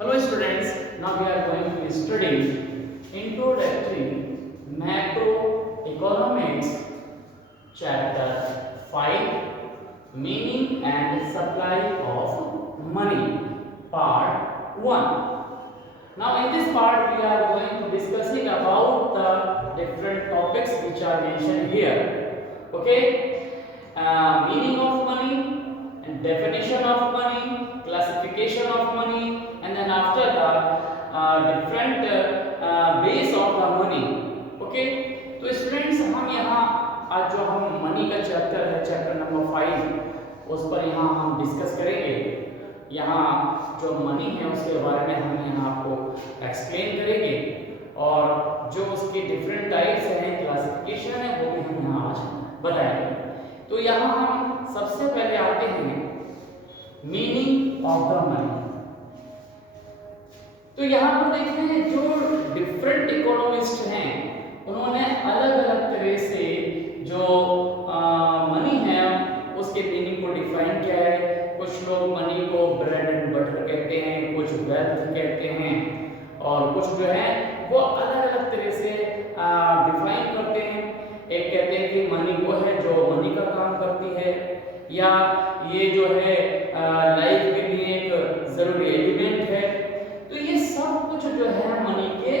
Hello students, now we are going to study Introductory Macroeconomics chapter 5 Meaning and Supply of Money part 1. Now in this part we are going to discussing about the different topics which are mentioned here. Okay, meaning of money and definition of money, classification of money, and then after the different ways of the money. Okay, तो students हम यहाँ आज जो हम money का chapter है chapter number 5 उस पर यहाँ हम डिस्कस करेंगे। यहाँ जो मनी है उसके बारे में हम यहाँ आपको एक्सप्लेन करेंगे और जो उसके डिफरेंट टाइप्स हैं क्लासिफिकेशन है वो भी हम यहाँ आज बताएंगे। तो यहाँ हम सबसे पहले आते हैं मीनिंग ऑफ द मनी। तो यहाँ पर देखें जो डिफरेंट इकोनॉमिस्ट हैं उन्होंने अलग अलग तरह से जो मनी है उसके मीनिंग को डिफाइन किया है। कुछ लोग मनी को ब्रेड एंड बटर कहते हैं, कुछ वेल्थ कहते हैं और कुछ जो है वो अलग अलग तरह से डिफाइन करते हैं। एक कहते हैं कि मनी वो है जो मनी का काम करती है, या ये जो है लाइफ के लिए एक जरूरी एलिमेंट है। तो ये सब कुछ जो है मनी के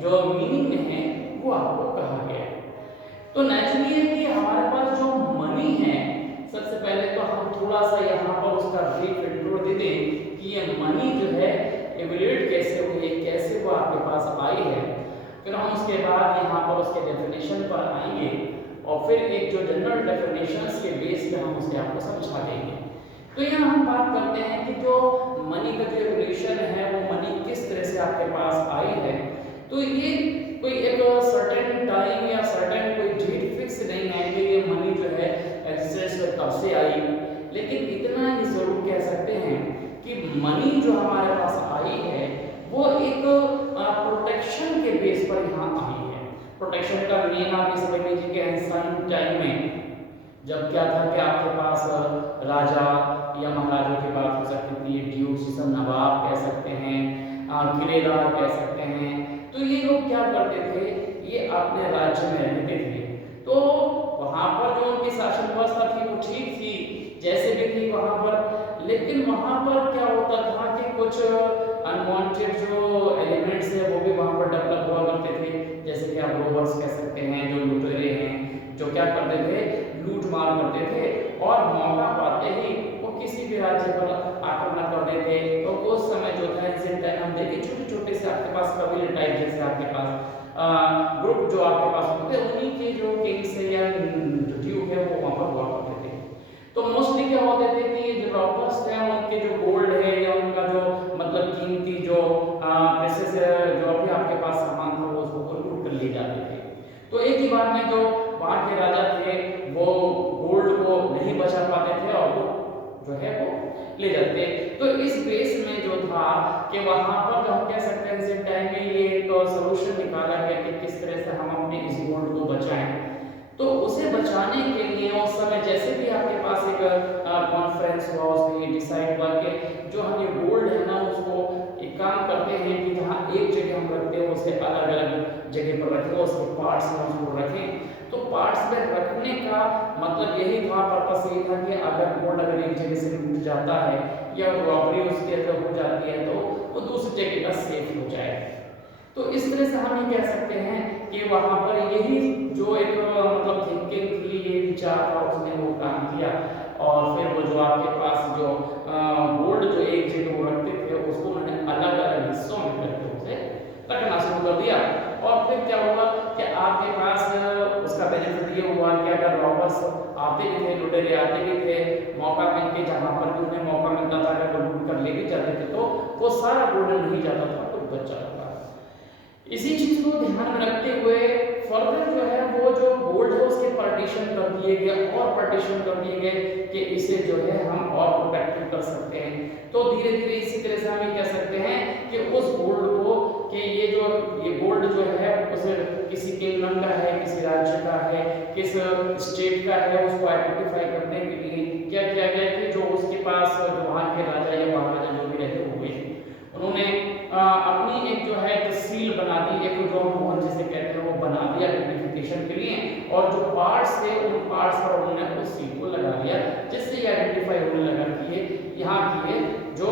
जो मीनिंग में है वो आपको कहा गया है। तो नेचुरली है कि हमारे पास जो मनी है, सबसे पहले तो हम थोड़ा सा यहाँ पर उसका ब्रीफ इंट्रो दे दें कि ये मनी जो है एवल्यूएट कैसे हुई है, कैसे वो आपके पास आई है। फिर हम उसके बाद यहाँ पर उसके डेफिनेशन पर आएंगे और फिर एक जो जनरल डेफिनेशंस के बेस पे हम उसे आपको समझा देंगे। तो यहाँ हम बात करते हैं कि जो मनी का जो एवोल्यूशन है वो मनी किस तरह से आपके पास आई है। तो ये कोई एक सर्टेन टाइम या सर्टेन कोई डेट फिक्स नहीं है कि ये मनी जो है एग्जिस्टेंस में कब से आई, लेकिन इतना ही जरूर कह सकते हैं कि मनी जो हमारे पास आई है वो एक प्रोटेक्शन के बेस पर यहाँ आई है। प्रोटेक्शन का मेन आप ये समझ लीजिए कि एंशिएंट टाइम में जब क्या था कि आपके पास राजा या महाराजा की बात हो सकती थी, ड्यूक जिसे नवाब कह सकते हैं, किलेदार कह सकते हैं। तो ये लोग क्या करते थे, ये अपने राज्य में रहते थे। तो वहाँ पर जो उनकी शासन व्यवस्था थी वो ठीक थी, जैसे भी थी वहाँ पर, लेकिन वहाँ पर क्या होता था कि कुछ अनवांटेड जो एलिमेंट्स है वो भी वहाँ पर डेवलप हुआ करते थे। जैसे कि आप रोबर्स कह सकते हैं, जो लुटेरे हैं, जो क्या करते थे, लूट मार करते थे और मौका पाते ही वो किसी भी राज्य पर आक्रमण कर देते। तो उस समय जो था एंशिएंट टाइम हम देखें छोटे छोटे से आपके पास कबीले टाइप जैसे आपके पास ग्रुप जो आपके पास होते थे, उन्हीं के जो किंग्स है या जो ड्यूक है वो वहाँ पर हुआ करते थे। तो मोस्टली क्या होते थे कि जो रॉबर्स थे उनके जो गोल्ड है या उनका जो मतलब कीमती जो प्रेशियस जो भी आपके पास सामान था वो उसको लूट कर ले जाते थे। तो एक ही बार में जो वहाँ के राजा थे वो गोल्ड को नहीं बचा पाते थे और वो जो है वो ले जाते। तो इस बेस में जो था कि वहाँ पर जो हम कह सकते हैं इस टाइम में ये एक सॉल्यूशन निकाला गया कि किस तरह से हम अपने इस गोल्ड को बचाएं। तो उसे बचाने के लिए उस समय जैसे भी आपके पास एक कॉन्फ्रेंस हुआ, उसमें डिसाइड हुआ कि जो हम ये गोल्ड है ना उसको एक काम करते हैं कि जहाँ एक जगह हम रखते हैं उसे अलग अलग जगह पर रखें, उसके पार्ट्स में उसको रखें। तो पार्ट्स में रखने का मतलब यही था, पर्पस यही था कि अगर गोल्ड अगर एक जगह से टूट जाता है या रॉबरी उसके अंदर हो जाती है तो वो दूसरी जगह का सेफ हो जाए। तो इस तरह से हम ये कह सकते हैं कि वहाँ पर यही जो एक मतलब थिंकिंग थी, ये विचार था, उसने वो काम किया और फिर वो जो आपके पास जो गोल्ड जो एक जगह वो रखते थे उसको उन्होंने अलग अलग हिस्सों में करके उसे रखना शुरू कर दिया। और फिर क्या हुआ कि आपके पास उसका बेनिफिट ये हुआ कि अगर रॉबर्स आते भी थे, लुटेरे आते भी थे, मौका मिल के जहाँ पर भी उन्हें मौका मिलता था अगर वो लूट कर ले भी जाते थे तो वो सारा गोल्ड नहीं जाता था, कुछ बच जाता था। इसी चीज को ध्यान में रखते हुए फर्दर जो है वो जो गोल्ड है उसके पार्टीशन कर दिए गए और पार्टीशन कर दिए गए कि इसे जो है हम और प्रोटेक्ट कर सकते हैं। तो धीरे धीरे इसी तरह से हम ये कह सकते हैं कि उस गोल्ड को कि ये गोल्ड जो है उसे किसी किंगडम का है, किसी राज्य का है, किस स्टेट का है, उसको आइडेंटिफाई करने के लिए क्या किया गया कि जो उसके पास वहाँ के राजा या महाराजा जो भी रहते हुए उन्होंने दिया, जिससे ये आइडेंटिफाई होने लगा कि ये यहाँ की है जो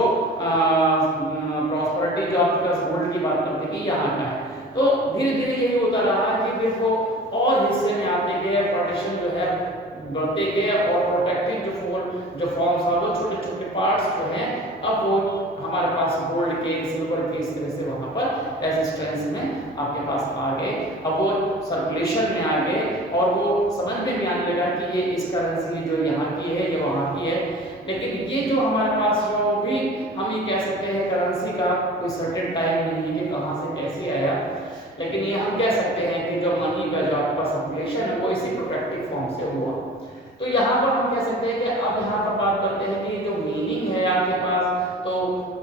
प्रॉस्पेरिटी जो आपके पास गोल्ड की बात करते हैं कि यहाँ का है। तो धीरे धीरे यही होता रहा कि फिर वो और हिस्से में आते गए, पार्टीशन जो है बढ़ते गए और प्रोटेक्टिव जो फॉर्म्स था वो छोटे छोटे पार्ट्स जो हैं अब वो हमारे पास गोल्ड के सिल्वर के इस तरह से वहां पर रेजिस्टेंस में आपके पास आ गए। अब वो सर्कुलेशन में आ गए और वो समझ में भी आने लगा कि ये इस करेंसी जो यहाँ की है ये वहाँ की है। लेकिन ये जो हमारे पास जो भी हम ये कह सकते हैं करेंसी का कोई सर्टेन टाइम नहीं है कि कहाँ से कैसे आया, लेकिन ये हम कह सकते हैं कि जो मनी का जो आपका सर्कुलेशन है वो इसी प्रोटेक्टिव फॉर्म से हुआ। तो यहाँ पर हम कह सकते हैं कि अब यहाँ पर बात करते हैं कि जो मीनिंग है आपके पास, तो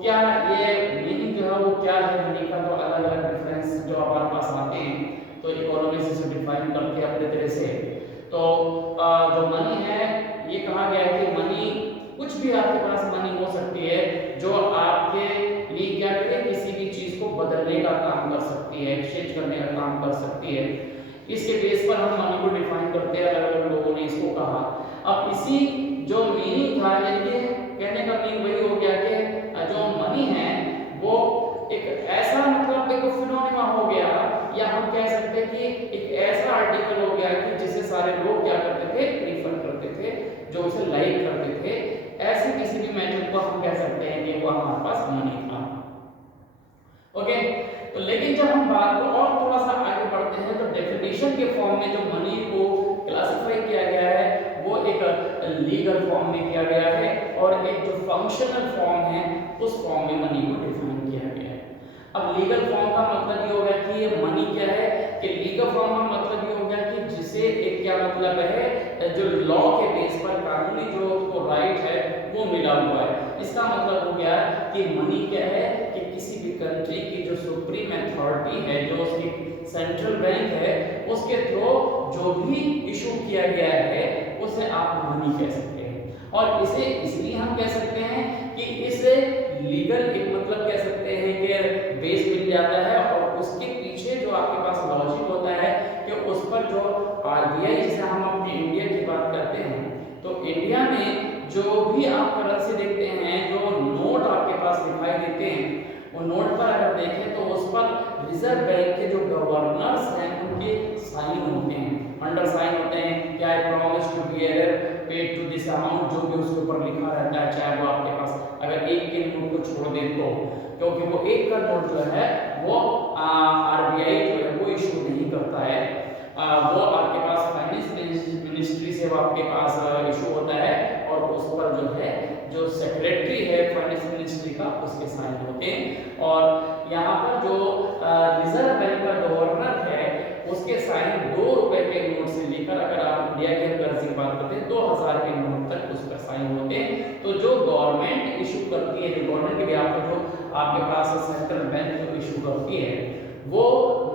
क्या ये मीनिंग जो है वो क्या है मीनिंग का, तो अलग अलग डिफरेंस जो हमारे पास आते हैं तो इकोनॉमिक्स से डिफाइन करके अपने तरह से। तो जो मनी है ये कहा गया है कि मनी कुछ भी आपके पास मनी हो सकती है जो आपके लिए क्या करे, किसी भी चीज को बदलने का काम कर सकती है, एक्सचेंज करने का काम कर सकती है। इसके बेस पर हम मनी को डिफाइन करते हैं, अलग अलग लोगों ने इसको कहा। अब इसी जो मीनिंग था यानी कहने का मीनिंग वही हो गया कि जो मनी है वो एक ऐसा मतलब एक फिनोमेना हो गया, या हम कह सकते हैं कि एक ऐसा आर्टिकल हो गया कि जिसे सारे लोग क्या करते थे, प्रीफर करते थे, जो उसे लाइक करते थे। ऐसे किसी भी मैटर को हम कह सकते हैं कि वो हमारे पास मनी था। ओके, तो लेकिन जब हम बात को और थोड़ा सा आगे बढ़ते हैं तो डेफिनेशन के फॉर्म में जो मनी को क्लासिफाई किया गया है वो एक लीगल फॉर्म में किया गया है और एक जो फंक्शनल फॉर्म है उस फॉर्म में मनी को डिफाइन किया गया है। अब लीगल फॉर्म का मतलब ये हो गया कि ये मनी क्या है, कि लीगल फॉर्म का मतलब ये हो गया कि जिसे एक क्या मतलब है, जो लॉ के बेस पर कानूनी जो उसको राइट है वो मिला हुआ है। इसका मतलब हो गया कि मनी क्या है कि किसी भी कंट्री की जो सुप्रीम अथॉरिटी है, जो उसकी सेंट्रल बैंक है, उसके थ्रू जो भी इशू किया गया है उसे आप मनी कह सकते हैं। और इसे इसलिए हम कह सकते हैं कि इसे लीगल एक मतलब कह सकते हैं कि बेस मिल जाता है और उसके पीछे जो आपके पास लॉजिक होता है कि उस पर जो आरबीआई, जिसे हम अपनी इंडिया की बात करते हैं, तो इंडिया में जो भी आप करेंसी देखते हैं, जो नोट आपके पास दिखाई देते हैं, वो नोट पर अगर देखें तो उस पर रिजर्व बैंक के जो गवर्नर्स हैं उनके साइन होते हैं, अंडर साइन होते हैं, क्या I promise to bear paid to this amount, जो भी उसके ऊपर लिखा रहता है, चाहे वो आपके पास अगर एक के नोट को छोड़ दें तो, क्योंकि वो एक का नोट जो है वो आरबीआई जो है वो इशू नहीं करता है, वो आपके पास फाइनेंस मिनिस्ट्री से वो आपके पास इशू होता है और उस पर जो है जो सेक्रेटरी है फाइनेंस मिनिस्ट्री का उसके साइन होते हैं। और यहाँ पर जो रिजर्व बैंक का गवर्नर है उसके साइन 2 रुपए के नोट से लेकर, अगर आप इंडिया के करेंसी की बात करते हैं, 2000 के नोट तक उस पर साइन होते हैं। तो जो गवर्नमेंट इशू करती है, जो गवर्नमेंट के बिहाफ पर जो आपके पास सेंट्रल बैंक जो इशू करती है, वो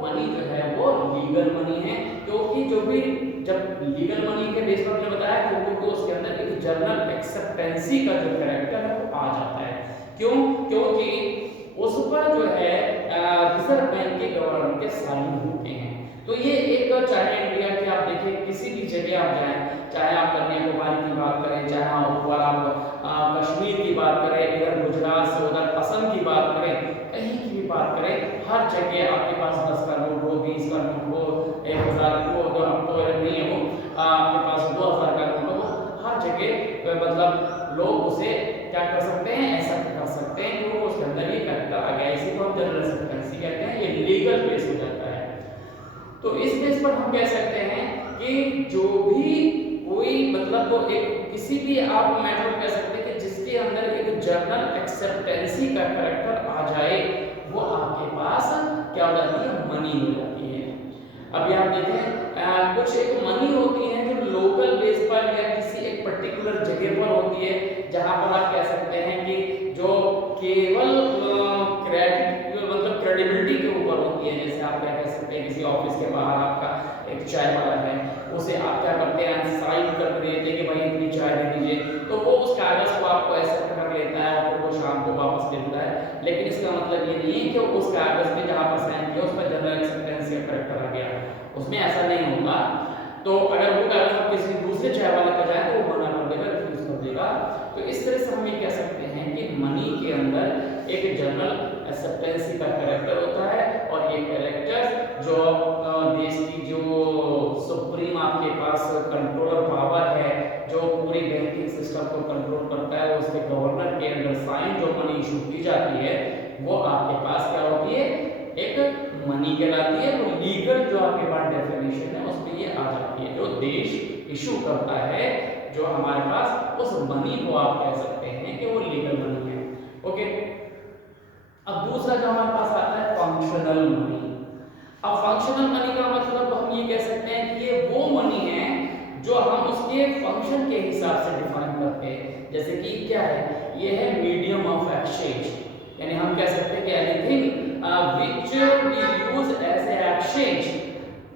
मनी जो है वो लीगल मनी है। क्योंकि जो भी जब लीगल मनी के बेस पर मैंने बताया क्योंकि उसके अंदर एक जनरल एक्सेप्टेंसी का जो कैरेक्टर है वो आ जाता है। क्यों? क्योंकि उस पर जो है रिजर्व बैंक के गवर्नर के साइन होते हैं। तो ये एक, चाहे इंडिया के आप देखिए किसी भी जगह आप जाएं, चाहे आप कन्याकुमारी की बात करें, चाहे आप कश्मीर की बात करें, इधर गुजरात से उधर असम की बात करें, कहीं की भी बात करें, हर जगह आपके पास 10 का नोट हो, 20 का नोट हो, 1000 को नहीं है वो आपके पास 2000 का नोट हो, हर जगह मतलब लोग उसे क्या कर सकते हैं, ऐसा कर सकते हैं क्योंकि उसके अंदर ये कैरेक्टर आ गया। इसी को हम जनरल एक्सेप्टेंसी कहते हैं, ये लीगल बेस हो जाता है। तो इस बेस पर हम कह सकते हैं कि जो भी कोई मतलब वो एक किसी भी आप मैटर कह सकते हैं कि जिसके अंदर एक जनरल एक्सेप्टेंसी का कैरेक्टर आ जाए वो आपके पास क्या हो जाती है, मनी हो जाती है। अभी आप देखें कुछ एक मनी होती है जो लोकल बेस पर या किसी एक पर्टिकुलर जगह पर होती है, जहां पर आप कह सकते हैं कि जो केवल क्रेडिट मतलब क्रेडिबिलिटी के ऊपर होती है। जैसे आप क्या कह सकते हैं, किसी ऑफिस के बाहर आपका एक चाय वाला है, उसे आप क्या करते हैं, साइन कर देते हैं कि भाई इतनी चाय दे दीजिए, तो वो उस कागज को आपको एक्सेप्ट कर लेता है और फिर वो शाम को वापस देता है। लेकिन इसका मतलब ये नहीं है कि उस कागज में जहां पर साइन किया उस पर जनरल एक्सेप्टेंसी का कैरेक्टर आ गया, उसमें ऐसा नहीं होगा। तो अगर वो कागज आप किसी दूसरे चाय वाले का जाए तो वो मना कर देगा एक्सेप्टेंसी का कैरेक्टर होता है, और ये कैरेक्टर जो देश की जो सुप्रीम आपके पास कंट्रोलर पावर है, जो पूरी बैंकिंग सिस्टम को कंट्रोल करता है, उसके गवर्नर के अंडर साइन जो मनी इशू की जाती है वो आपके पास क्या होती है, एक मनी कहलाती है। तो लीगल जो आपके पास डेफिनेशन है उसमें ये आ जाती है, जो देश इशू करता है जो हमारे पास उस मनी को आप कह सकते हैं कि वो लीगल मनी है। ओके, अब दूसरा जो हमारे पास आता है फंक्शनल मनी। अब फंक्शनल मनी का मतलब हम ये कह सकते हैं कि ये वो मनी है जो हम उसके फंक्शन के हिसाब से डिफाइन करते हैं। जैसे कि क्या है, ये है मीडियम ऑफ एक्सचेंज, यानी हम कह सकते हैं कि anything which we use as a exchange,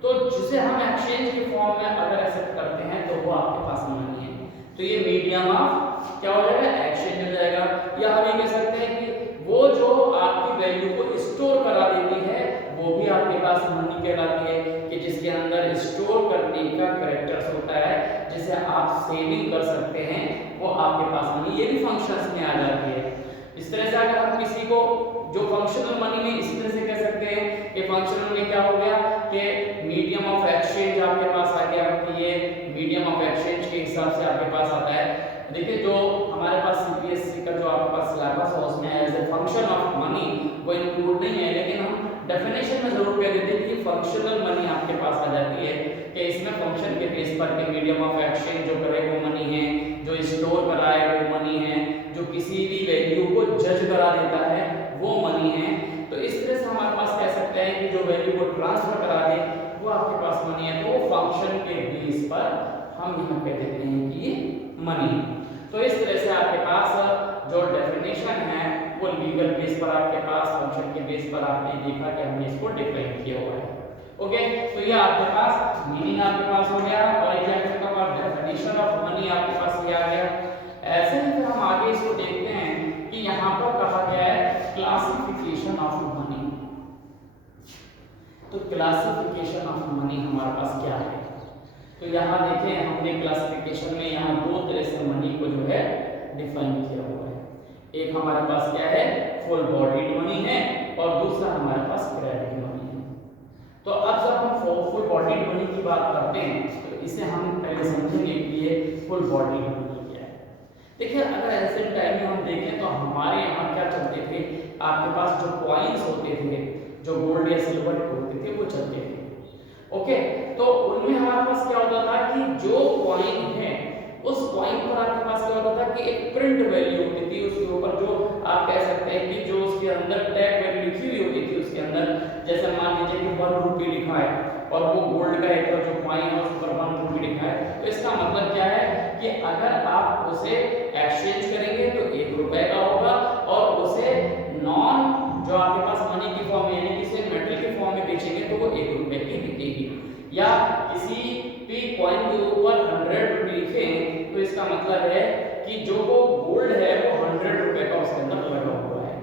तो जिसे हम एक्सचेंज के फॉर्म में अगर एक्सेप्ट करते हैं तो वो आपके पास मनी है। तो ये मीडियम ऑफ क्या हो जाएगा, एक्सचेंज हो जाएगा। या हम ये कह सकते हैं कि वो जो आपकी वैल्यू को स्टोर करा देती है वो भी आपके पास मनी कहलाती है, कि जिसके अंदर स्टोर करने का कैरेक्टर्स होता है, जिसे आप सेविंग कर सकते हैं, वो आपके पास मनी, ये भी फंक्शंस में आ जाती है। इस तरह से अगर हम किसी को जो फंक्शनल मनी में इस तरह से कह सकते हैं कि फंक्शनल में क्या हो गया कि मीडियम ऑफ एक्सचेंज आपके पास आ गया, कि ये मीडियम ऑफ एक्सचेंज के हिसाब से आपके पास आता है। देखिए जो हमारे पास सीपीएससी का जो आपके पास सिलेबस है उसमें as a function of money वो इंक्लूड नहीं है, लेकिन हम डेफिनेशन में जरूर कह देते हैं कि फंक्शनल मनी आपके पास आ जाती है, कि इसमें फंक्शन के बेस पर के मीडियम ऑफ एक्सचेंज जो करे वो मनी है, जो स्टोर कराए वो मनी है, जो किसी भी वैल्यू को जज करा देता है वो मनी है। तो इस तरह से हमारे पास कह सकते हैं कि जो वैल्यू को ट्रांसफर करा दे वो आपके पास मनी है। तो वो फंक्शन के बेस पर हम यहाँ कह देते हैं कि ये मनी है। तो इस तरह से आपके पास जो डेफिनेशन है वो लीगल बेस पर आपके पास, फंक्शन के बेस पर आपने देखा कि हमने इसको डिफाइन किया हुआ है। ओके, तो ये आपके पास मीनिंग आपके पास हो गया, और एक क्या कहता है डेफिनेशन ऑफ मनी आपके पास ये आ गया। ऐसे ही फिर हम आगे इसको देखते हैं कि यहाँ पर कहा गया है क्लासिफिकेशन ऑफ मनी। तो क्लासिफिकेशन ऑफ मनी हमारे पास क्या है, तो यहाँ देखें हमने क्लासिफिकेशन में यहाँ दो तरह से मनी को जो है डिफाइन किया हुआ है। एक हमारे पास क्या है, फुल बॉडीड मनी है, और दूसरा हमारे पास क्रेडिट मनी है। तो अब जब हम फुल बॉडीड मनी की बात करते हैं तो इसे हम पहले समझेंगे कि ये फुल बॉडीड मनी क्या है। देखिए अगर ऐसे टाइम में हम देखें तो हमारे यहाँ क्या चलते थे, आपके पास जो कॉइन्स होते थे, जो गोल्ड या सिल्वर के होते थे वो चलते थे। ओके, तो उनमें हमारे पास क्या होता था कि जो कॉइन है उस कॉइन पर आपके पास क्या होता था कि एक प्रिंट वैल्यू होती थी, उसके ऊपर जो आप कह सकते हैं कि जो उसके अंदर टैग वैल्यू लिखी हुई होती थी उसके अंदर, जैसे मान लीजिए कि 1 रुपये लिखा है और वो गोल्ड का एक जो कॉइन है उस पर 1 रुपये लिखा है, तो इसका मतलब क्या है कि अगर आप उसे एक्सचेंज करेंगे तो 1 रुपये का होगा, और उसे नॉन जो आपके पास मनी की फॉर्म यानी किसी मेटल की फॉर्म में बेचेंगे तो वो 1 रुपये की बिकेगी। या किसी भी कॉइन के ऊपर 100 रुपये लिखे तो इसका मतलब है कि जो वो गोल्ड है वो 100 रुपये का उसके अंदर लगा हुआ है।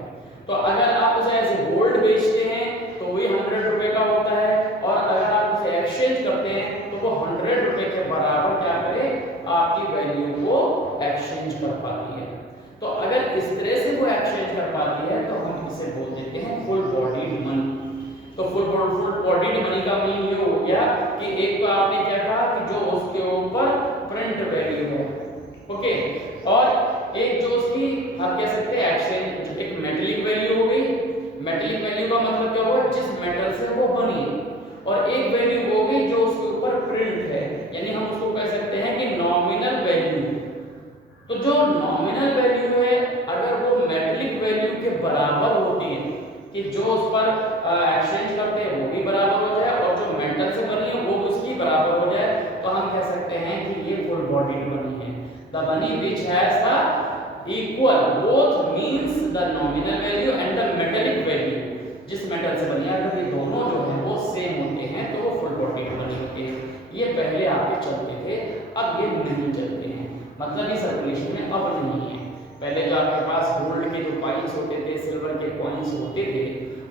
तो अगर आप उसे ऐसे गोल्ड बेचते हैं तो वही 100 रुपये का होता है, और अगर आप उसे एक्सचेंज करते हैं तो वो 100 रुपये के बराबर क्या करे, आपकी वैल्यू को एक्सचेंज कर पाती है। तो अगर इस तरह से वो एक्सचेंज कर पाती है तो हम इसे बोल देते हैं फुल बॉडीड मनी। तो फुल बॉडीड मनी का मीनिंग ये हो गया कि एक तो आपने क्या कहा कि जो उसके ऊपर प्रिंट वैल्यू है, ओके, और एक जो उसकी आप कह सकते हैं एक्सचेंज, एक मेटलिक वैल्यू हो गई। मेटलिक वैल्यू का मतलब क्या हुआ, जिस मेटल से वो बनी, और एक वैल्यू हो गई जो उसके ऊपर प्रिंट है, यानी हम उसको कह सकते हैं कि नॉमिनल वैल्यू। तो जो नॉमिनल वैल्यू है अगर वो मेटलिक वैल्यू के बराबर होती है कि जो उस पर एक्सचेंज करते हैं वो भी बराबर हो जाए और जो मेटल से बनी है वो उसकी बराबर हो जाए, तो हम कह सकते हैं कि ये फुल बॉडीड मनी है। The money which has the equal both means the nominal value and the metallic value, जिस मेटल से बनी है अगर ये दोनों जो है वो सेम होते हैं तो वो फुल बॉडीड मनी होती है। ये पहले आपके चलते थे, अब ये नहीं चलते हैं, मतलब ये सर्कुलेशन में अब नहीं है। पहले जो आपके पास गोल्ड के जो कॉइन्स होते थे, सिल्वर के कॉइन्स होते थे,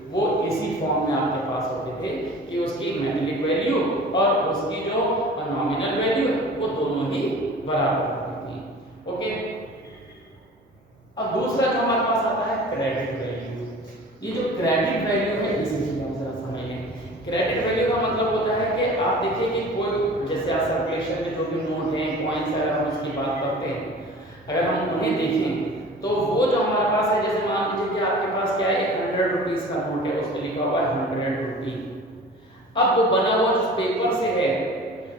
वो इसी फॉर्म में आपके पास होते थे कि उसकी मेटलिक वैल्यू और उसकी जो नॉमिनल वैल्यू वो दोनों ही बराबर होती थी। ओके, अब दूसरा जो हमारे पास आता है क्रेडिट वैल्यू। ये जो क्रेडिट वैल्यू है इसे हम जरा समझ लें। क्रेडिट वैल्यू का मतलब होता है कि आप देखिए कि कोई जैसे सर्कुलेशन में जो भी नोट हैं, कॉइन्स, अगर हम उसकी बात करते हैं, अगर हम उन्हें देखें तो वो जो हमारे पास है, जैसे मान लीजिए कि आपके पास क्या है, एक 100 रुपीस का नोट है, उस पर लिखा हुआ है 100 रुपी। अब वो बना हुआ जिस पेपर से है,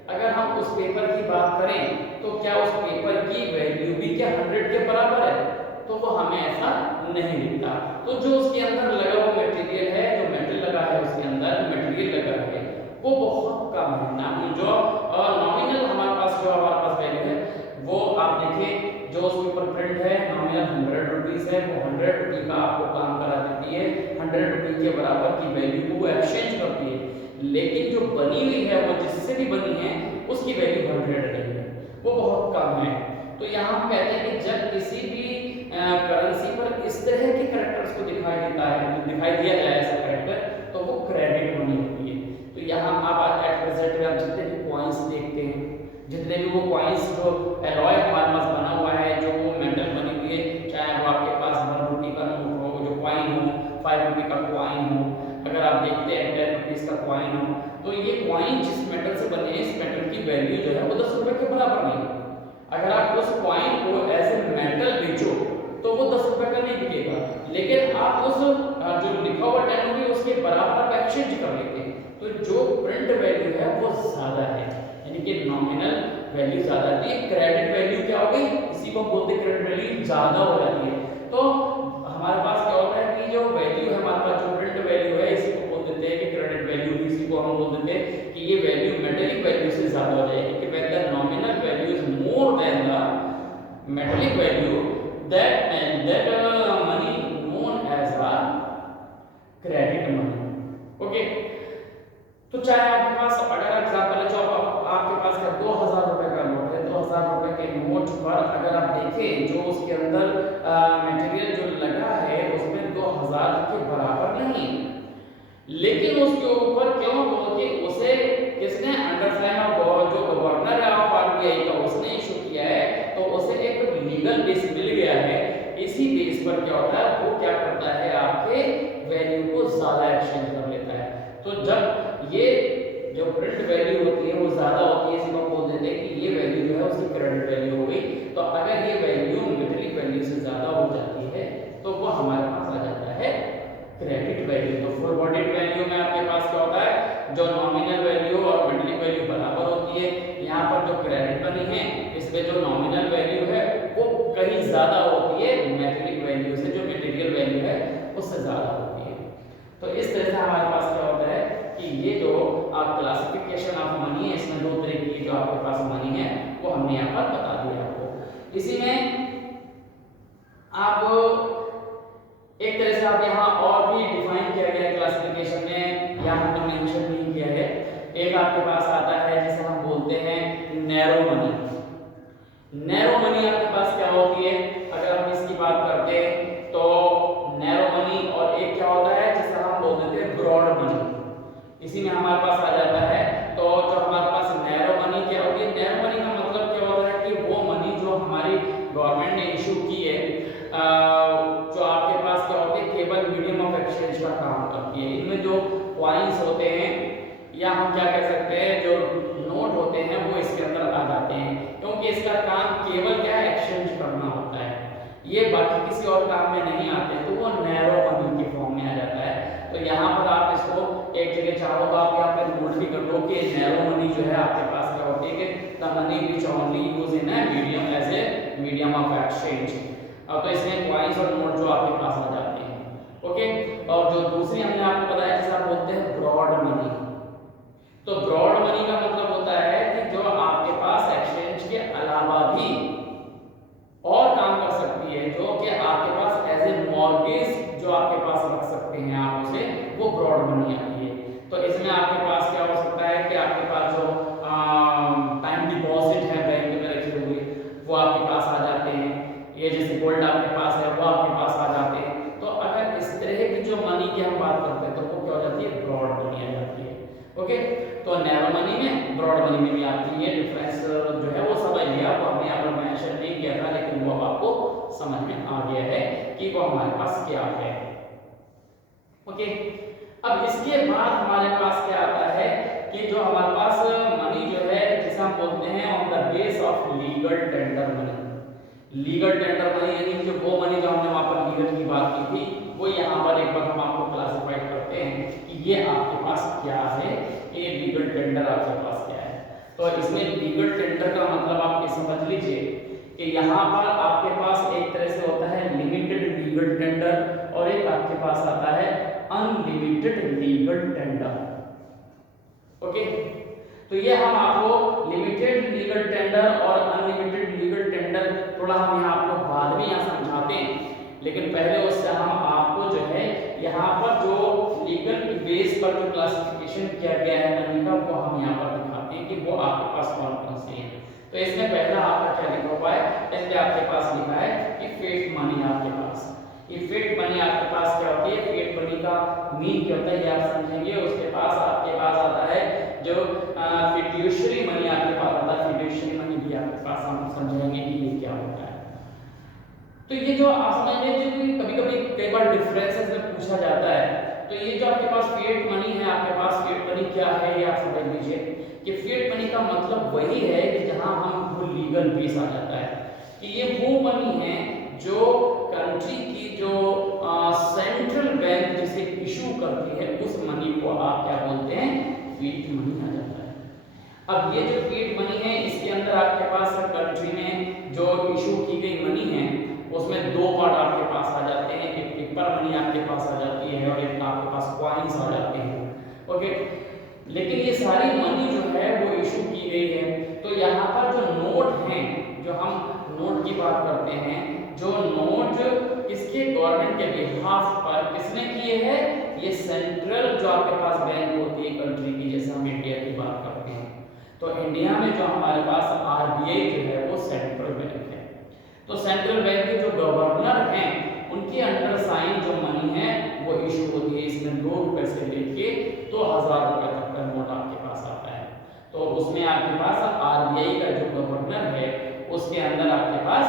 अगर हम उस पेपर की बात करें तो क्या उस पेपर की वैल्यू भी क्या 100 के बराबर है? तो वो हमें ऐसा नहीं दिखता। तो जो उसके अंदर लगा हुआ मटेरियल है, जो मेटल लगा है उसके अंदर, जो मटेरियल लगा है वो बहुत कम है ना। जो नॉमिनल हमारे पास जो हमारे पास वैल्यू है वो आप देखिए, जो उसके ऊपर प्रिंट है नॉमिनल 100 रुपीस है, वो 100 रुपये का आपको काम करा देती है, 100 रुपये के बराबर की वैल्यू को वो एक्सचेंज करती है। लेकिन जो बनी हुई है वो जिससे भी बनी है उसकी वैल्यू 100 नहीं है, वो बहुत कम है। तो यहाँ हम कहते हैं कि जब किसी भी करेंसी पर इस तरह के कैरेक्टर्स को दिखाई दिया जाए ऐसा कैरेक्टर, तो वो क्रेडिट मनी होती है। तो यहाँ आप एट प्रेजेंट में आप जितने भी कॉइन्स देखते हैं, जितने भी वो कॉइन्स जो एलॉय हमारे पास बना हुआ है, जो वो मेटल बनी हुई है, चाहे वो आपके पास 1 रुपये का नोट हो, जो कॉइन हो, 5 रुपये का कॉइन हो, अगर आप देखते हैं 10 रुपीस का कॉइन हो, तो ये कॉइन जिस मेटल से बने हैं, इस मेटल की वैल्यू जो है वो 10 रुपये के बराबर नहीं है। अगर आप उस कॉइन को एज ए मेटल बेचो तो वो 10 रुपये का नहीं बिकेगा, लेकिन आप उस जो लिखा हुआ 10 रुपये उसके बराबर आप एक्सचेंज कर लेते हैं, तो जो प्रिंट वैल्यू है वो ज्यादा है, यानी कि नॉमिनल वैल्यू ज्यादा आती है। क्रेडिट वैल्यू क्या हो गई, इसी को बोलते हैं क्रेडिट वैल्यू ज्यादा हो जाती है। तो हमारे पास क्या होता है कि जो वैल्यू है हमारे पास, जो प्रिंट वैल्यू है, इसी को बोल देते हैं कि क्रेडिट वैल्यू, इसी को हम बोल देते हैं कि ये वैल्यू मेटेलिक वैल्यू से ज्यादा हो जाएगी, कि when the nominal value is more than the metallic value, that money known as a credit money। Okay, तो चाहे आपके पास, अगर एग्जांपल है, जो आपके पास का 2000 रुपए का नोट है, 2000 रुपए के नोट पर अगर आप देखें जो उसके अंदर मटेरियल जो लगा है उसमें 2000 के बराबर नहीं, लेकिन उसके ऊपर क्यों, क्योंकि उसे किसने अंडर साइन ऑफ जो गवर्नर है ऑफ आरबीआई का उसने इशू किया है, तो उसे एक लीगल बेस मिल गया है। इसी बेस पर क्या होता है, वो क्या करता है, आपके वैल्यू को ज्यादा एक्सचेंज कर लेता है। तो जब ये जो प्रिंट वैल्यू होती है वो ज्यादा होती है, इसी को बोल देते हैं कि ये वैल्यू जो है उसकी क्रेडिट वैल्यू हो गई। तो अगर ये वैल्यू मेटेलिक वैल्यू से ज्यादा हो जाती है तो वो हमारे पास आ जाता है क्रेडिट वैल्यू। तो फुल बॉडीड वैल्यू में आपके पास क्या होता है, जो नॉमिनल वैल्यू और मेटेलिक वैल्यू बराबर होती है, यहाँ पर जो क्रेडिट बनी है इसमें जो नॉमिनल वैल्यू है वो कहीं ज्यादा होती है मेटेलिक वैल्यू से, जो मटेरियल वैल्यू है उससे ज्यादा होती है। तो इस तरह से हमारे पास क्या होता है कि ये जो आप क्लासिफिकेशन ऑफ मनी है, इसमें दो तरह की जो आपके पास मनी है वो हमने यहाँ पर बता दिया आपको। इसी में आप एक तरह से आप यहाँ और भी डिफाइन किया गया है क्लासिफिकेशन में, यहाँ हमने मेंशन नहीं किया है। एक आपके पास आता है जिसे हम बोलते हैं नैरो मनी। नैरो मनी आपके पास क्या होती है, अगर हम इसकी बात करते हैं तो नैरो मनी, और एक क्या होता है जिसे हम बोल देते हैं ब्रॉड मनी, इसी में हमारे पास आ जाता है। तो जो हमारे पास नैरो मनी क्या होती है, नैरो मनी का मतलब क्या होता है कि वो मनी जो हमारी गवर्नमेंट ने इशू की है, जो आपके पास क्या होती है केवल मीडियम ऑफ एक्सचेंज का काम करती है। इनमें जो कॉइन्स होते हैं या हम क्या कह सकते हैं जो नोट होते हैं वो इसके अंदर आ जाते हैं, क्योंकि इसका काम केवल क्या है, एक्सचेंज करना होता है, ये बाकी किसी और काम में नहीं आते, तो वो नैरो मनी के फॉर्म में आ जाता है। तो यहाँ पर आप इसको एक जगह चाहो तो आप यहाँ पे नोट भी कर लो कि नैरो मनी जो है आपके पास क्या होती है कि the money which only use in a medium as a medium of exchange. अब तो इसमें कॉइन्स और नोट जो आपके पास आ जाते हैं। ओके, और जो दूसरी हमने आपको बताया जिसे आप बोलते हैं ब्रॉड मनी। तो ब्रॉड मनी का मतलब होता है कि जो आपके पास एक्सचेंज के अलावा भी और काम कर सकती है, जो कि आपके पास एज ए मॉर्गेज जो आपके पास रख सकते हैं आप उसे, वो ब्रॉड मनी आती है। तो इसमें आपके पास क्या हो सकता है कि आपके पास जो टाइम डिपॉजिट है बैंक में रखे हुए वो आपके पास आ जाते हैं, ये जैसे गोल्ड आपके पास है वो आपके पास आ जाते हैं। तो अगर इस तरह की जो मनी की हम बात करते हैं तो वो क्या हो जाती है, ब्रॉड मनी आ जाती है। ओके, तो नैरो मनी में ब्रॉड मनी में भी आपकी ये डिफरेंस जो है वो समझ लिया, वो हमने यहाँ पर मेंशन नहीं किया था, लेकिन वो आपको समझ में आ गया है कि वो हमारे पास क्या है। ओके। अब इसके बाद हमारे पास क्या आता है कि जो हमारे पास मनी जो है जिसे हम बोलते हैं on the base of legal tender money. Legal tender money यानी जो वो मनी जो हमने वहां पर लीगल की बात की थी वो यहाँ पर एक बार हम आपको क्लासिफाई करते हैं कि ये आपके पास क्या है, ये लीगल टेंडर आपके पास क्या है। तो इसमें लीगल टेंडर का मतलब आप ये समझ लीजिए कि यहाँ पर आपके पास एक तरह से होता है लिमिटेड लीगल टेंडर और एक आपके पास आता है अनलिमिटेड लीगल टेंडर। ओके, तो ये हम आपको लिमिटेड लीगल टेंडर और अनलिमिटेड लीगल टेंडर थोड़ा हम यहाँ आपको बाद में यहाँ समझाते हैं, लेकिन पहले उससे हम आपको जो है यहाँ पर जो लीगल बेस पर जो क्लासिफिकेशन किया गया है मनी का वो हम यहाँ पर दिखाते हैं कि वो आपके पास कौन कौन से हैं। तो इसमें पहला आपका क्या लिखा हुआ है, इसमें आपके पास लिखा है कि फिएट मनी आपके पास। ये फिएट मनी आपके पास क्या होती है, फिएट मनी का मीन क्या होता है ये आप समझेंगे। उसके पास आपके पास आता है जो फिड्यूशियरी मनी आपके पास आता है, फिड्यूशियरी मनी भी आपके पास हम समझेंगे कि ये क्या होता है। तो ये जो आप समझ लीजिए कभी-कभी कई बार डिफरेंसेस में पूछा जाता है, तो ये जो आपके पास फिएट मनी है, आपके पास फिएट मनी क्या है ये आप समझ लीजिए कि फिएट मनी का मतलब वही है कि जहां हम वो लीगल बेस आ जाता है कि ये वो मनी है जो कंट्री की जो सेंट्रल बैंक जिसे इशू करती है उस मनी को आप क्या बोलते हैं, फिएट मनी आ जाता है। अब ये जो फिएट मनी है इसके अंदर आपके पास कंट्री में जो इशू की गई मनी है उसमें दो पार्ट आपके पास आ जाते हैं, एक पेपर मनी आपके पास आ जाती है और एक आपके पास कॉइन्स आ जाते हैं। ओके, लेकिन ये सारी मनी जो है वो इशू की गई है। तो यहाँ पर जो नोट हैं, जो हम नोट की बात करते हैं, जो नोट किसके गवर्नमेंट के बिहाफ पर किसने किए हैं, ये सेंट्रल जो आपके पास बैंक होती है कंट्री की, जैसे हम इंडिया की बात करते हैं तो इंडिया में जो हमारे पास आरबीआई जो है वो सेंट्रल बैंक है। तो सेंट्रल बैंक के जो गवर्नर हैं उनके अंडर साइन जो मनी है वो इशू होती है। इसमें 2 रुपए से लेके 2000 रुपए तक का नोट आपके पास आता है। तो उसमें आपके पास आरबीआई का जो गवर्नर है उसके अंदर आपके पास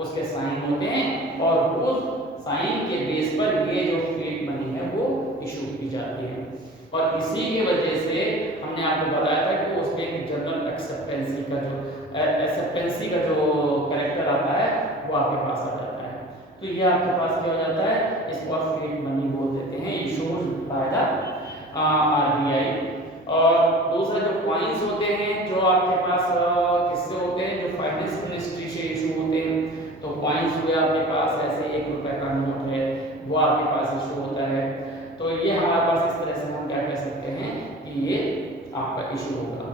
उसके साइन होते हैं और उस साइन के बेस पर ये जो फिएट मनी है वो इशू की जाती है। और इसी की वजह से हमने आपको बताया था कि उसमें एक जनरल एक्सेप्टेंसी का जो कैरेक्टर आता है वो आपके पास आ जाता है। तो ये आपके पास क्या हो जाता है, इसको आप फिएट मनी बोल देते हैं, इशूड बाय द आरबीआई। और दूसरा जो कॉइन्स होते हैं जो आपके पास किससे होते हैं, जो फाइनेंस मिनिस्ट्री से इशू होते हैं। तो कॉइन्स हुए आपके पास, ऐसे 1 रुपए का नोट है वो आपके पास इशू होता है। तो ये हमारे पास इस तरह से हम क्या कह सकते हैं कि ये आपका इशू होगा।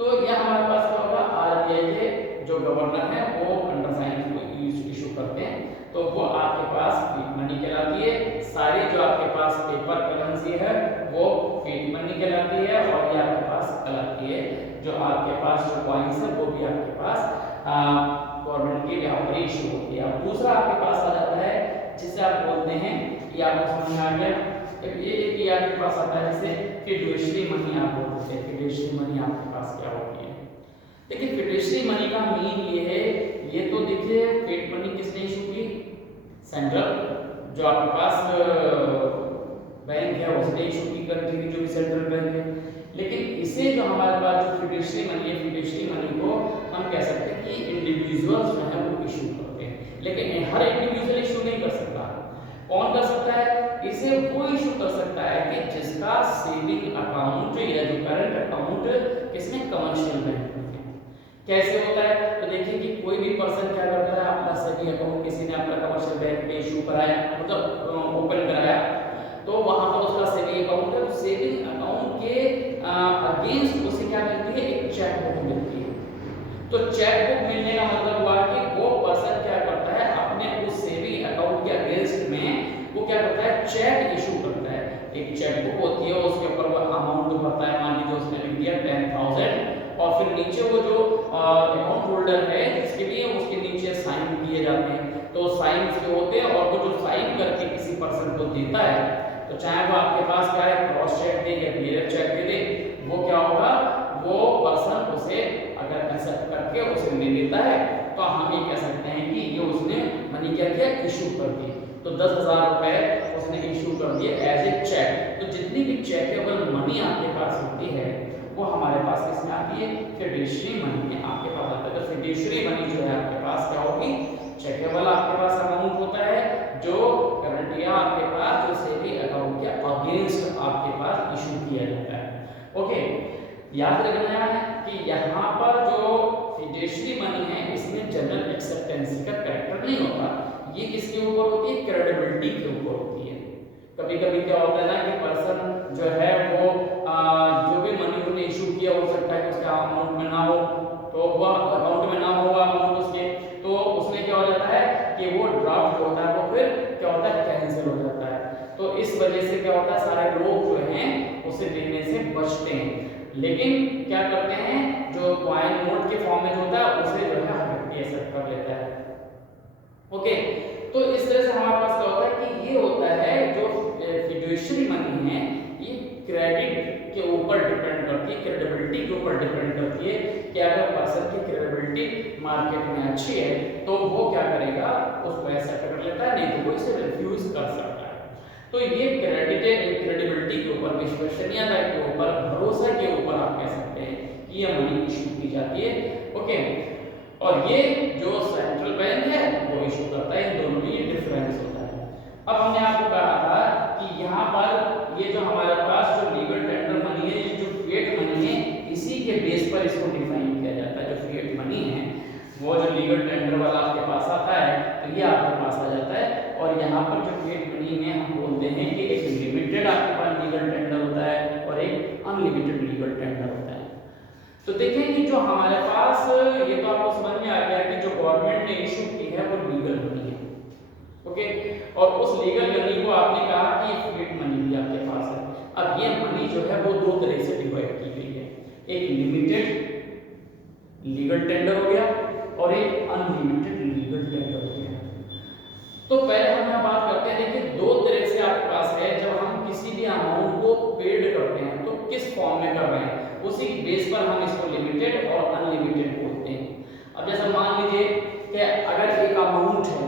तो ये हमारे पास क्या होगा, आरबीआई के जो गवर्नर है वो अंडर साइन को इशू करते हैं, तो वो आपके पास फिएट मनी कहलाती है। सारी जो आपके पास पेपर करेंसी है वो फिएट मनी कहलाती है और ये आपके पास कहलाती है जो आपके पास जो कॉइन्स है वो भी आपके पास गवर्नमेंट के यहाँ पर इशू होती है। अब दूसरा आपके पास आ जाता है जिसे आप बोलते हैं कि आपको समझ में आ गया, ये आपके पास आता है जिसे फिड्यूशियरी मनी आप बोलते हैं। फिड्यूशियरी मनी आपके पास क्या होती है, देखिए फिड्यूशियरी मनी का मीन ये है, ये तो देखिए फिएट मनी किसने इशू की, सेंट्रल जो आपके पास बैंक है उसने इशू की कंट्री की जो भी सेंट्रल बैंक है। लेकिन इसे जो हमारे पास जो फिड्यूशियरी मनी है, फिड्यूशियरी मनी को हम कह सकते हैं कि इंडिविजुअल्स जो है वो इशू करते हैं, लेकिन हर इंडिविजुअल इशू नहीं कर सकता। कौन कर सकता है, इसे वो इशू कर सकता है कि जिसका सेविंग अकाउंट या जो करंट अकाउंट किसमें, कमर्शियल बैंक में। कैसे होता है, तो देखिए कि कोई भी पर्सन क्या करता है, अपना सेविंग अकाउंट किसी ने अपना कमर्शियल बैंक में इशू कराया, मतलब ओपन कराया, तो वहां पर उसका सेविंग अकाउंट है। तो सेविंग अकाउंट के अगेंस्ट उसे क्या मिलती है, एक चेक बुक मिलती है। तो चेक बुक मिलने का मतलब हुआ कि वो पर्सन क्या करता है, अपने उस सेविंग अकाउंट के अगेंस्ट में वो क्या करता है, चेक इशू करता है। एक चेक बुक होती है, उसके ऊपर वो अमाउंट भरता है, मान लीजिए उसने लिख दिया 10,000 और फिर नीचे वो जो अकाउंट होल्डर है जिसके लिए उसके नीचे साइन किए जाते हैं। तो साइन उसके होते हैं और वो जो साइन करके किसी पर्सन को देता है, तो चाहे वो आपके पास क्या है, क्रॉस चेक दे या क्लियर चेक दे दे, वो क्या होगा, वो पर्सन उसे अगर एक्सेप्ट करके उसे ले लेता है तो हम ये कह सकते हैं कि ये उसने मनी क्या किया, इशू कर दी। तो 10,000 रुपए उसने इशू कर दिए एज ए चेक। तो जितनी भी चेकेबल मनी आपके पास होती है वो हमारे पास किसमें आती है, फिड्यूशियरी मनी में आपके पास आता है। तो फिड्यूशियरी मनी जो है आपके पास क्या होगी, चेकेबल आपके पास अमाउंट होता है जो गारंटियां आपके पास जो सेविंग अकाउंट के अगेंस्ट आपके पास इशू किया जाता है। ओके, याद रखना है कि यहाँ पर जो फिड्यूशियरी मनी है इसमें जनरल एक्सेप्टेंसी का कैरेक्टर नहीं होता, ये किसके ऊपर होती है, क्रेडिबिलिटी के ऊपर होती है। कभी कभी क्या होता है ना कि पर्सन जो है वो जो भी मनी उसने इशू किया हो सकता है कि उसका अमाउंट में ना हो, तो वह अकाउंट में ना हो अमाउंट उसके, तो उसमें क्या हो जाता है कि वो ड्राफ्ट होता है वो फिर क्या होता है कैंसिल हो जाता है। तो इस वजह से क्या होता है सारे लोग जो हैं उसे लेने से बचते हैं, लेकिन क्या करते हैं जो कॉइन नोट के फॉर्म में जो होता है उसे जो है हर व्यक्ति एक्सेप्ट कर लेता है। ओके, तो इस तरह से हमारे पास क्या होता है कि ये होता है जो फिड्यूशियरी मनी है ये क्रेडिट के ऊपर डिपेंड करती है, क्रेडिबिलिटी के ऊपर डिपेंड करती है कि अगर पर्सन की क्रेडिबिलिटी मार्केट में अच्छी है तो वो क्या करेगा, उसको एक्सेप्ट कर लेता है, नहीं तो वो इसे रिफ्यूज कर सकता है। तो ये क्रेडिबिलिटी के ऊपर, विश्वसनीयता के ऊपर, भरोसा के ऊपर आप कह सकते हैं कि ये मनी इशू की जाती है। ओके, और ये जो सेंट्रल बैंक है वो इशू करता है, इन दोनों में ये डिफरेंस होता है। अब हमने आपको कहा था कि यहाँ पर ये जो हमारे पास जो लीगल टेंडर मनी है, ये जो फिएट मनी है, इसी के बेस पर इसको डिफाइन किया जाता है। जो फिएट मनी है वो जो लीगल टेंडर वाला आपके पास आता है तो ये आपके पास आ जाता है, और यहाँ पर जो फिएट मनी में हम बोलते हैं कि एक लिमिटेड आपके पास लीगल टेंडर होता है और एक अनलिमिटेड लीगल टेंडर होता है। तो देखें कि जो हमारे पास, ये तो आपको समझ में आ गया कि जो गवर्नमेंट ने इशू की है वो लीगल मनी है। ओके, और उस लीगल मनी को आपने कहा कि फिएट मनी भी आपके पास है। अब ये मनी जो है वो दो तरह से डिवाइड की गई है, एक लिमिटेड लीगल टेंडर हो गया और एक अनलिमिटेड लीगल टेंडर हो गया। तो पहले हम यहाँ बात करते हैं, देखिए दो तरह से आपके पास है, जब हम किसी भी अमाउंट को पेड करते हैं तो किस फॉर्म में कर रहे हैं उसी बेस पर हम इसको लिमिटेड और अनलिमिटेड बोलते हैं। अब जैसे मान लीजिए कि अगर एक अमाउंट है,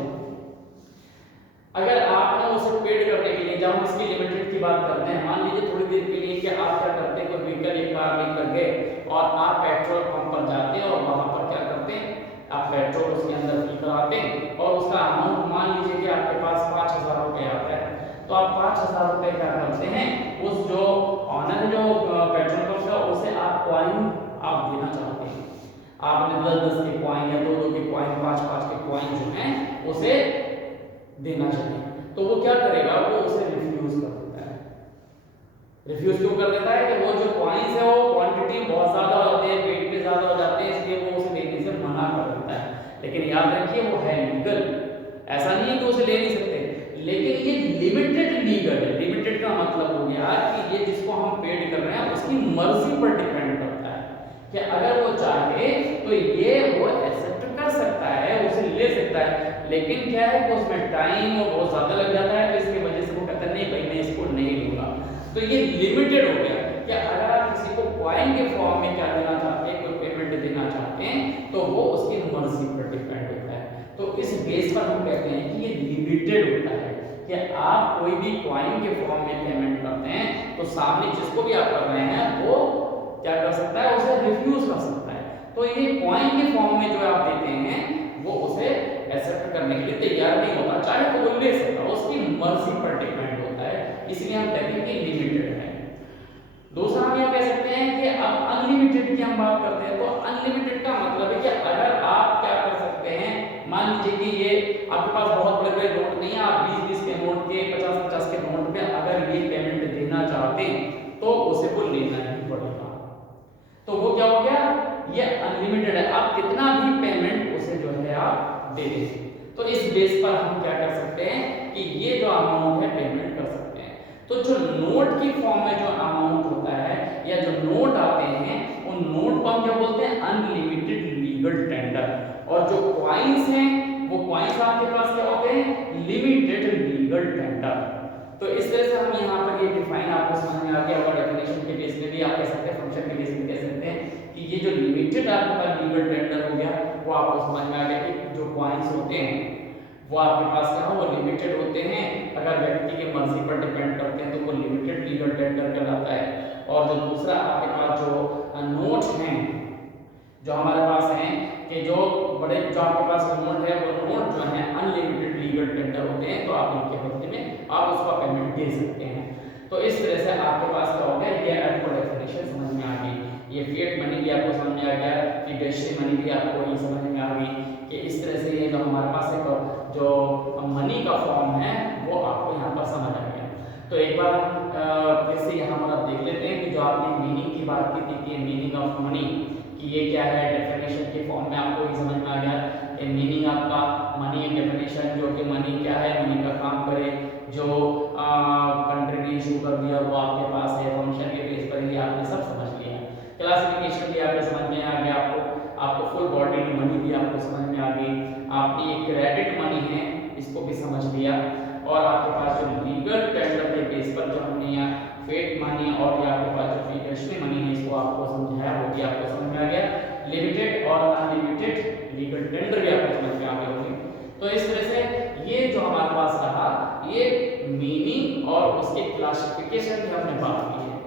अगर आपने उसे पेड करने के लिए, जब हम इसकी लिमिटेड की बात करते हैं, मान लीजिए थोड़ी देर के लिए कि आप क्या करते हैं, कोई व्हीकल एक कार लेकर गए और आप पेट्रोल पंप पर जाते हैं और वहां पर क्या करते हैं, आप पेट्रोल उसके अंदर फिल कराते हैं और उसका अमाउंट मान लीजिए कि आपके पास 5,000 रुपये आता है, तो आप 5,000 रुपये क्या करते हैं, उस जो ऑनर जो पेट्रोल पंप का उसे आप कॉइन आप देना चाहते हैं। आपने 10-10 के कॉइन या 2-2 के कॉइन, 5-5 के कॉइन जो हैं उसे देना चाहिए, तो वो क्या करेगा, वो उसे रिफ्यूज कर देता है। रिफ्यूज क्यों कर देता है कि वो जो कॉइन्स है वो क्वांटिटी बहुत ज्यादा हो जाती है, वेट पे ज्यादा हो जाते हैं, इसलिए वो उसे लेने से मना कर देता है। लेकिन याद रखिए वो है लीगल, ऐसा नहीं है कि उसे ले नहीं सकते, लेकिन ये लिमिटेड लीगल है। लिमिटेड का मतलब हो गया कि ये जिसको हम पेड कर रहे हैं उसकी मर्जी पर डिपेंड करता है कि अगर वो चाहे तो ये वो एक्सेप्ट कर सकता है, उसे ले सकता है, लेकिन क्या है कि उसमें टाइम और बहुत ज्यादा लग जाता है, तो इसकी वजह से वो कहता है नहीं भाई मैं इसको नहीं लूंगा। तो ये लिमिटेड हो गया कि अगर आप किसी को कॉइन के फॉर्म में क्या देना चाहते हैं, कोई पेमेंट देना चाहते हैं, तो वो उसकी मर्जी पर डिपेंड होता है। तो इस बेस पर हम कहते हैं कि ये लिमिटेड होता है कि आप कोई भी कॉइन के फॉर्म में पेमेंट करते हैं तो सामने जिसको भी आप कर रहे हैं वो क्या कर सकता है, उसे रिफ्यूज कर सकता है। तो ये कॉइन के फॉर्म में जो आप देते हैं वो उसे एक्सेप्ट करने के लिए तैयार नहीं होता, चाहे तो वो ले सकता, उसकी मर्जी पर डिपेंड होता है, इसलिए हम कहते हैं कि लिमिटेड है। दूसरा हम यह कह सकते हैं कि अब अनलिमिटेड की हम बात करते हैं, तो अनलिमिटेड का मतलब है कि अगर आप क्या कर सकते हैं, मान लीजिए कि ये आपके पास बहुत बड़े बड़े नोट नहीं है, आप 20-20 के नोट के, 50-50 के नोट पे अगर ये पेमेंट देना चाहते हैं तो उसे वो लेना ही पड़ेगा। तो वो क्या हो गया, ये अनलिमिटेड है, आप कितना भी पेमेंट उसे जो है आप दे दें। तो इस बेस पर हम क्या कर सकते हैं कि ये जो अमाउंट है पेमेंट कर सकते हैं। तो जो नोट की फॉर्म में जो अमाउंट होता है या जो नोट आते हैं उन नोट को हम क्या बोलते हैं, अनलिमिटेड लीगल टेंडर, और जो कॉइन्स हैं वो कॉइन्स आपके पास क्या होते हैं, लिमिटेड लीगल टेंडर। तो इस तरह से हम यहाँ पर ये डिफाइन आपको समझ में आ गया होगा, डेफिनेशन के बेस पे भी आप कह सकते हैं, फंक्शन के बेस पे कह सकते हैं कि ये जो लिमिटेड आपके पास लीगल टेंडर हो गया वो आपको समझ में आ गया कि जो कॉइन्स होते हैं वो आपके पास क्या हो, वो लिमिटेड होते हैं। अगर व्यक्ति के मर्जी पर डिपेंड करते हैं तो वो लिमिटेड लीगल टेंडर कहलाता है। और जो दूसरा आपके पास जो नोट हैं, जो हमारे पास हैं कि जो बड़े जो आपके पास नोट है, वो नोट जो है अनलिमिटेड लीगल टेंडर होते हैं, तो आप इनके बदले में आप उसका पेमेंट दे सकते हैं। तो इस तरह से आपके पास क्या हो गया, ये आपको डेफिनेशन समझ में आ गई। ये फिएट मनी भी आपको समझ में आ गया, फिडेंशियल मनी भी आपको ये समझ में आ गई कि इस तरह से ये जो हमारे पास एक जो मनी का फॉर्म है वो आपको यहाँ पर समझ आ गया। तो एक बार फिर से यहाँ पर आप देख लेते हैं कि जो आपने मीनिंग की बात की थी कि मीनिंग ऑफ मनी कि ये क्या है, डेफिनेशन के फॉर्म में आपको ये समझ में आ गया कि मीनिंग आपका मनी एंड डेफिनेशन, जो कि मनी क्या है, मनी का काम करे, जो कंट्री ने इशू कर दिया वो आपके पास है, फंक्शन के बेस पर, ये आपने सब समझ लिया। क्लासिफिकेशन भी आपके समझ में आ गया, आपको फुल बॉडी मनी भी आपको समझ में आ गई, आपकी एक क्रेडिट मनी है इसको भी समझ लिया, और आपके पास जो लीगल टेंडर के बेस पर जो हमने यहाँ फेट मनी और ये आपके पास जो फिडेंशियल मनी है इसको आपको समझाया, वो भी आपको समझ में आ गया। लिमिटेड और अनलिमिटेड लीगल टेंडर भी आपको समझ में आ गए होंगे। तो इस तरह से ये जो हमारे पास रहा, ये मीनिंग और उसके क्लासिफिकेशन की हमने बात की है।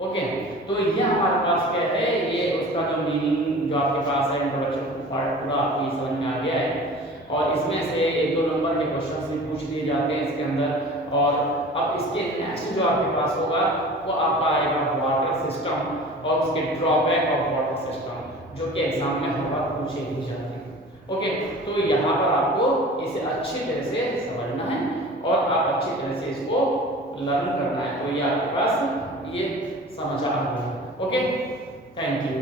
ओके, तो ये हमारे पास क्या है, ये उसका जो मीनिंग जो आपके पास है, इंट्रोडक्शन पार्ट पूरा आपको समझ में आ गया है। और इसमें से 1-2 नंबर के क्वेश्चंस भी पूछ दिए जाते हैं इसके अंदर। और अब इसके नेक्स्ट जो आपके पास होगा वो आपका आएगा वाटर सिस्टम और उसके ड्रॉबैक ऑफ वाटर सिस्टम, जो कि एग्जाम में हर बार पूछे ही जाते हैं। ओके, तो यहाँ पर आपको इसे अच्छी तरह से समझना है और आप अच्छी तरह से इसको लर्न करना है। तो ये आपके पास ये समझ आ गया। Okay, thank you.